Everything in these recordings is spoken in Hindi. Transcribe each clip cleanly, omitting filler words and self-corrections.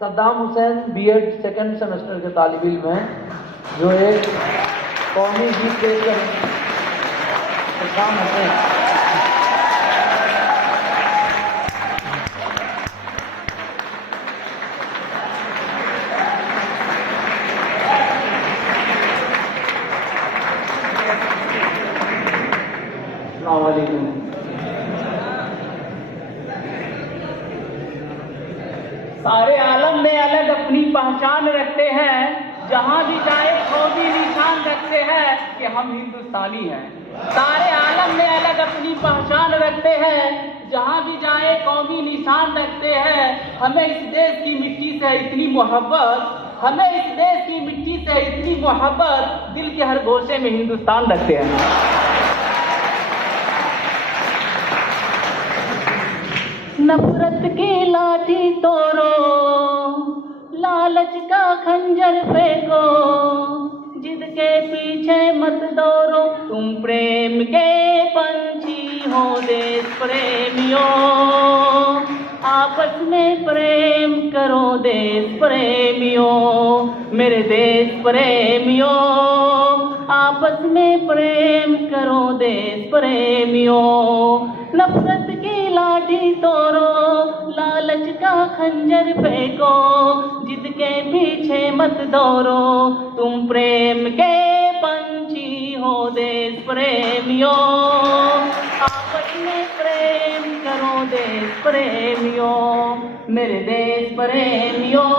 Saddam Hussain B Ed second semester के तालिब इल्म हैं जो एक कौमी गीत पेश करेंगे। सद्दाम हुसैन। सारे आलम में अलग अपनी पहचान रखते हैं, जहां भी जाए कौमी निशान रखते हैं कि हम हिंदुस्तानी हैं। सारे आलम में अलग अपनी पहचान रखते हैं, जहां भी जाए कौमी निशान रखते हैं। हमें इस देश की मिट्टी से इतनी मोहब्बत, हमें इस देश की मिट्टी से इतनी मोहब्बत, दिल के हर गोशे में हिंदुस्तान रखते हैं। नफरत की लाठी तोड़ो, लालच का खंजर फेंको, जिद के पीछे मत दौड़ो, तुम प्रेम के पंछी हो देश प्रेमियों। आपस में प्रेम करो देश प्रेमियों, मेरे देश प्रेमियों। आपस में प्रेम करो देश प्रेमियों। नफरत की लाठी तोड़ो, लालच का खंजर फेंको, जिद के पीछे मत दौड़ो, तुम प्रेम के पंछी हो देश प्रेमियों। आपस में प्रेम करो देश प्रेमियों, मेरे देश प्रेमियों।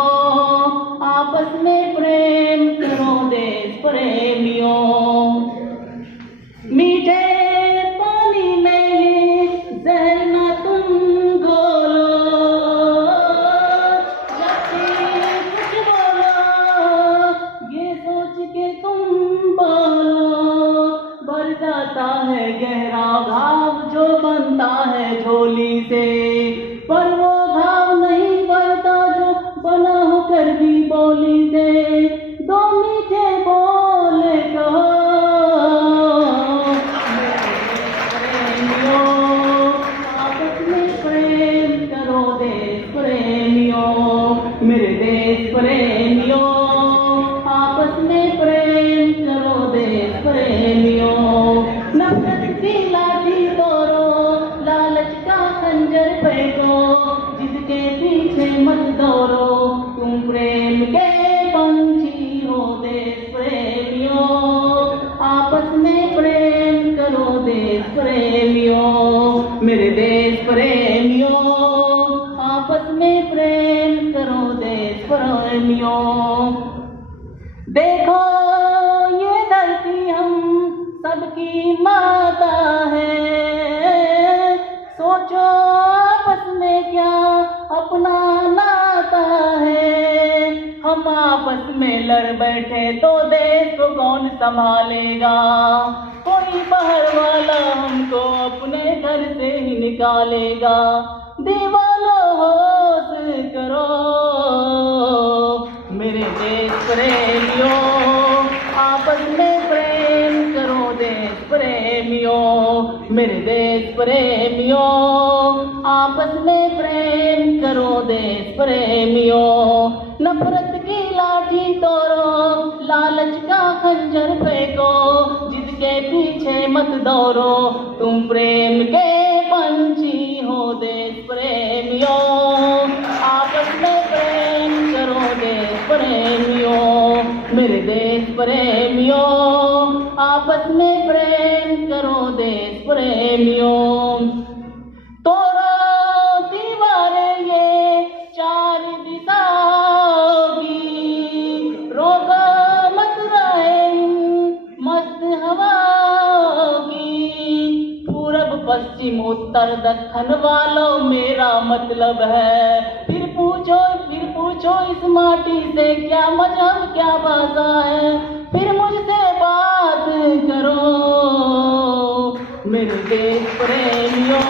आपस में प्रेम करो देश प्रेमियों। मीठे पानी में जहर ना तुम घोलो, जब भी कुछ बोलो ये सोच के तुम बोलो। भर जाता है गहरा घाव जो बनता है झोली से, पर वो घाव नहीं भरता जो बना होकर भी बोली से। दो मीठे बोल कहो मेरे देश प्रेमियों। आपस में प्रेम करो देश प्रेमियों। नफरत की लाठी तोड़ो, लालच का खंजर फेंको, जिद के पीछे मत दौड़ो, तुम प्रेम के पंछी हो देश प्रेमियों। आपस में प्रेम करो देश प्रेमियों, मेरे देश प्रेमियों। आपस में प्रेम करो देश प्रेमियों। देखो ये धरती हम सबकी माता है, सोचो आपस में क्या अपना नाता है। हम आपस में लड़ बैठे तो देश को कौन संभालेगा। कोई बाहर वाला हमको अपने घर से ही निकालेगा। दीवालो होश करो मेरे देश प्रेमियों। आपस में प्रेम करो देश प्रेमियों, मेरे देश प्रेमियों। आपस में प्रेम करो देश प्रेमियों। नफरत की लाठी तोड़ो, लालच का खंजर फेंको, जिद के पीछे मत दौड़ो, तुम प्रेम के पंछी हो देश प्रेमियों। आपस में प्रेम करो देश प्रेमियों, मेरे देश प्रेमियों। आपस में प्रेम करो देश प्रेमियों। तोड़ो दीवारें ये चार दिशाओं की, रोको मत रहे मस्त हवाओं की। पूरब पश्चिम उत्तर दक्षिण वालों मेरा मतलब है। फिर पूछो इस माटी से क्या मजहब क्या भाषा है। फिर मुझसे बात करो मेरे देश प्रेमियों।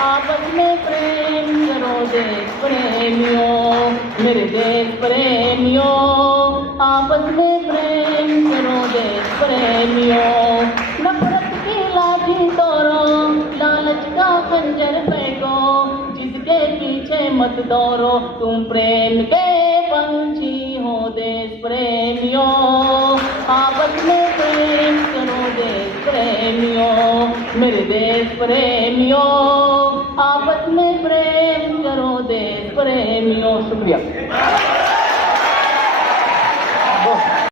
आपस में प्रेम करो देश प्रेमियों, मेरे देश प्रेमियों। आपस में प्रेम करो देश प्रेमियों। नफरत की लाठी तोड़ो, लालच का खंजर फेंको, जिसके पीछे मत दौड़ो, तुम प्रेम के पंछी हो देश प्रेमियों, आपस में प्रेम करो देश प्रेमियों, मेरे देश प्रेमियों, आपस में प्रेम करो देश प्रेमियों। शुक्रिया।